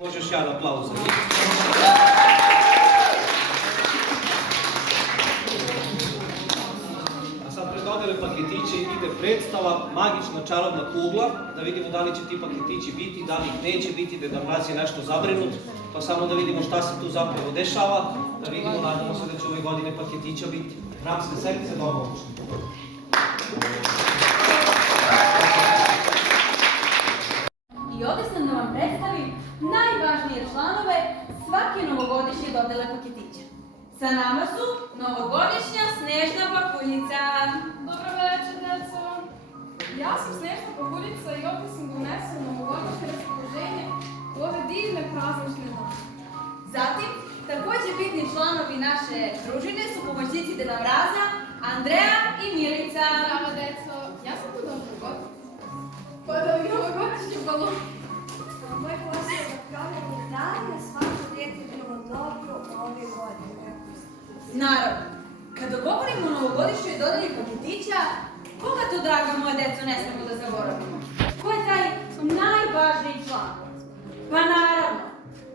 Možeš jedan aplauz za njih. A sad pred dodele paketiće ide predstava Magična čarobna kugla, da vidimo da li će ti paketići biti, da li ih neće biti, Deda Mraz je nešto zabrinut, pa samo da vidimo šta se tu zapravo dešava, da vidimo, nadamo se da će ove godine paketića biti. Dramske sekcije, dobro. I ovdje sam da vam predstavim najvažnije članove svake novogodišnje dodele paketića. Sa nama su novogodišnja Snežna Pahuljica. Dobro večer, deco. Ja sam Snežna Pahuljica i ovdje sam donesla novogodišnje raspoloženje u ove divne praznične dane. Zatim, također bitni članovi naše družine su pomoćnici Deda Mraza, Andreja i Milica. Zdravo, deco. Ja sam tu dobro god. Pa da mi novogodišnji balon. Moj posao je da promijenim da li je svako djete bilo dobro ove godine. Naravno, kada govorimo o novogodišnjoj dodeli paketića, koga to, draga moja deco, ne smemo da zaboravimo? Ko je taj najvažniji član? Pa naravno,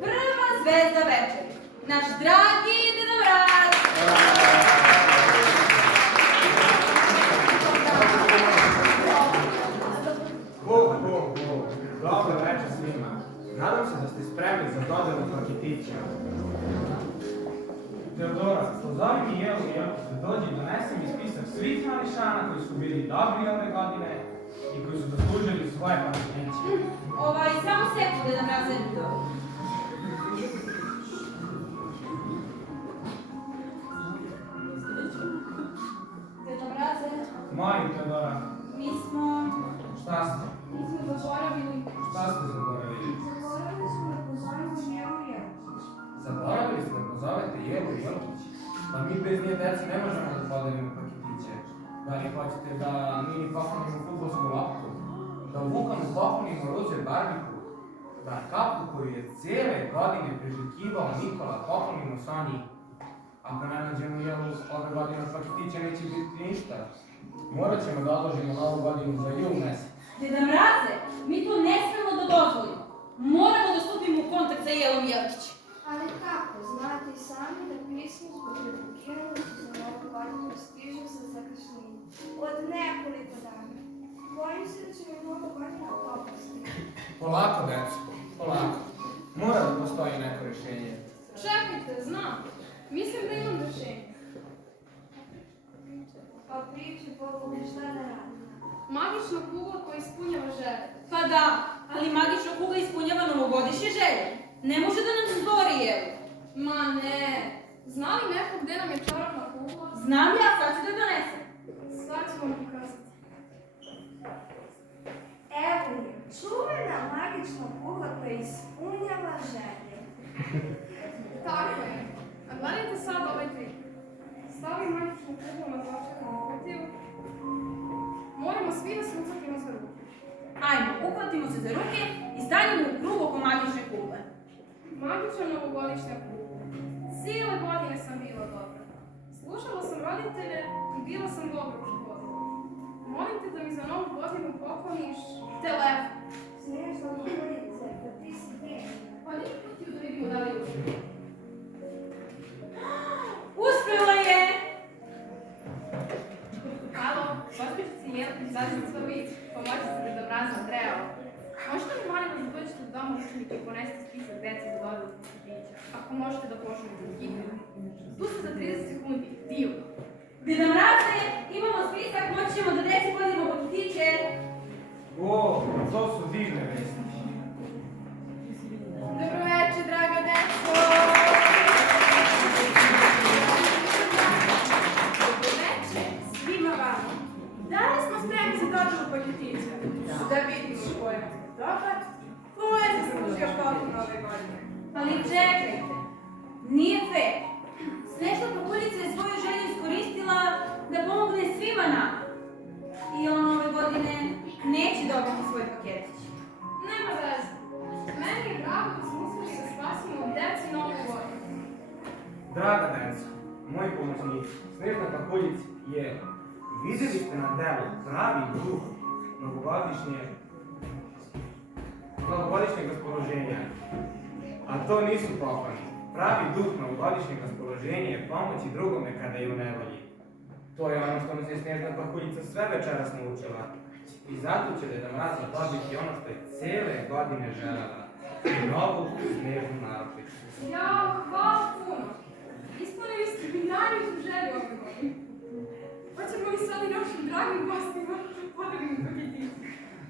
prva zvezda večeri, naš dragi Deda Mraz! Dobro večer svima. Nadam se da ste spremni za dodelu paketića. Teodora, pozovi mi Jelu i Jelku da dođe i donese mi spisak svih mališana koji su bili dobri ove godine i koji su zaslužili svoje paketiće. Samo sekundu, Deda Mraz, Deda Mraze, Molim, Teodora, mi smo... šta ste? Mi smo zaboravili. Šta ste zaboravili? zaboravili smo da pozovemo Jelu i Jelku. Zaboravili ste da pozovete Jelu i Jelkić? Pa mi bez nje deci ne možemo da podelimo paketiće. Da li hoćete da mi poklonimo fudbalsku loptu? Da u Vukanu poklonimo ruže barbiku? Da kaptu koju je cijele godine priželjkivao Nikola poklonimo Sonji? Ako ne nađemo Jelu, ove godine od paketića neće biti ništa. Morat ćemo da odložimo novu godinu za jul mesec. Deda Mraze, mi to ne smemo da dozvolimo. Moramo da stupimo u kontakt sa Jelom Jelkić. Ali kako? Znate i sami da pismo zbog repakiranosti za novu godinu stižu sa zakašnjenjem od nekoliko dana. Bojim se da će mi nova godina propasti. Polako, deco, polako. Mora da postoji neko rješenje. Čekajte, znam. Mislim da imam rješenje. Pa priči Bogu šta da radim. Magična kugla koja ispunjava želje. Pa da, ali magična kugla ispunjava novogodišnje želje. Ne može da nam zbori Jelu. Ma ne. Zna li neko gdje nam je čarobna kugla? Znam ja, sad ću da donesem. Sad ću vam pokazati. Evo je, čuvena magična kugla koja ispunjava želje. Tako je. A gledajte sad ovaj trik. Stavim magičnu kuglu na začaranu kutiju. Moramo svi da se uhvatimo za ruke. Ajmo, uhvatimo se za ruke i stanimo u krug oko magične kugle. Magična novogodišnja kugla. Cijele godine sam bila dobra. Slušala sam roditelje i bila sam dobra u školi. Molim te da mi za novu godinu pokloniš telefon. Snežna Pahuljice, pa ti si gdje? Pa nikako ti da vidimo da li je uspio. Uspela je! Halo, gospođici Jelkić, Zazic, pomoći se Deda Mraza, Andreja. Možete li molim vas da dođete do doma učenika i poneste spisak dece za dodelu paketića? Ako možete da pošaljete hitno. Tu ste za 30 sekundi. Divno. Deda Mraze, imamo spisak, moći ćemo da deci podimo paketiće. O, to su divne vesti. Dobro večer, draga deco! Dobro večer svima vama. Da li smo spremni za dodelu paketića? Da vidimo ko je dobar, ko je zaslužio poklon ove godine. Ali čekajte, nije fair. Snežna Pahuljica je svoju želju iskoristila da pomogne svima nama. I on ove godine neće dobiti svoj paketić. Nema veze. Meni je drago da smo uspjeli da spasimo deci novu godinu. Draga deco, moji pomoćnici, Snežna Pahuljica je, vidjeli ste na delu pravi duh novogodišnjeg raspoloženja. to nisu pokloni. Pravi duh novogodišnjeg raspoloženja je pomoći drugome kada je u nevolji. To je ono što nas je Snježna Pahuljica sve večeras naučila. I zato će Deda Mraz dobiti ono što je cijele godine želela. I novu Snježnu narukvicu. Jao, hvala puno. Ispunili ste mi najveću želju ove godine. Hoćemo li sad i našim dragim gostima podelimo paketić?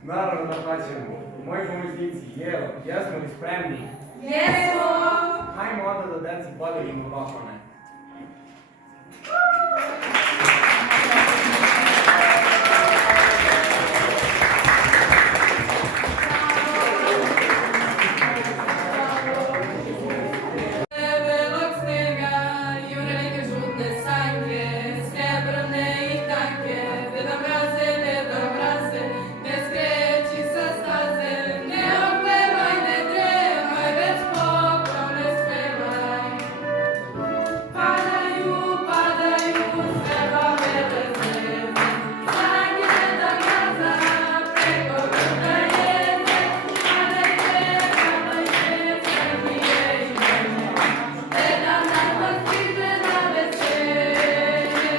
Naravno da hoćemo. Moji pomoćnici, jelo, jesmo li spremni? Jesmo! Hajmo onda da deci podelimo poklone. Belog snega i one neke žutne sanjke, srebrne i tanke, Deda Mraze, ne skreći sa staze, ne oglevaj, ne dremaj, već poklone spremaj. Padaju, sve babe brze, sanjke Deda Mraza, preko vrta jeze, padajte, srbije i mene. Deda Mraz stiže na veselje.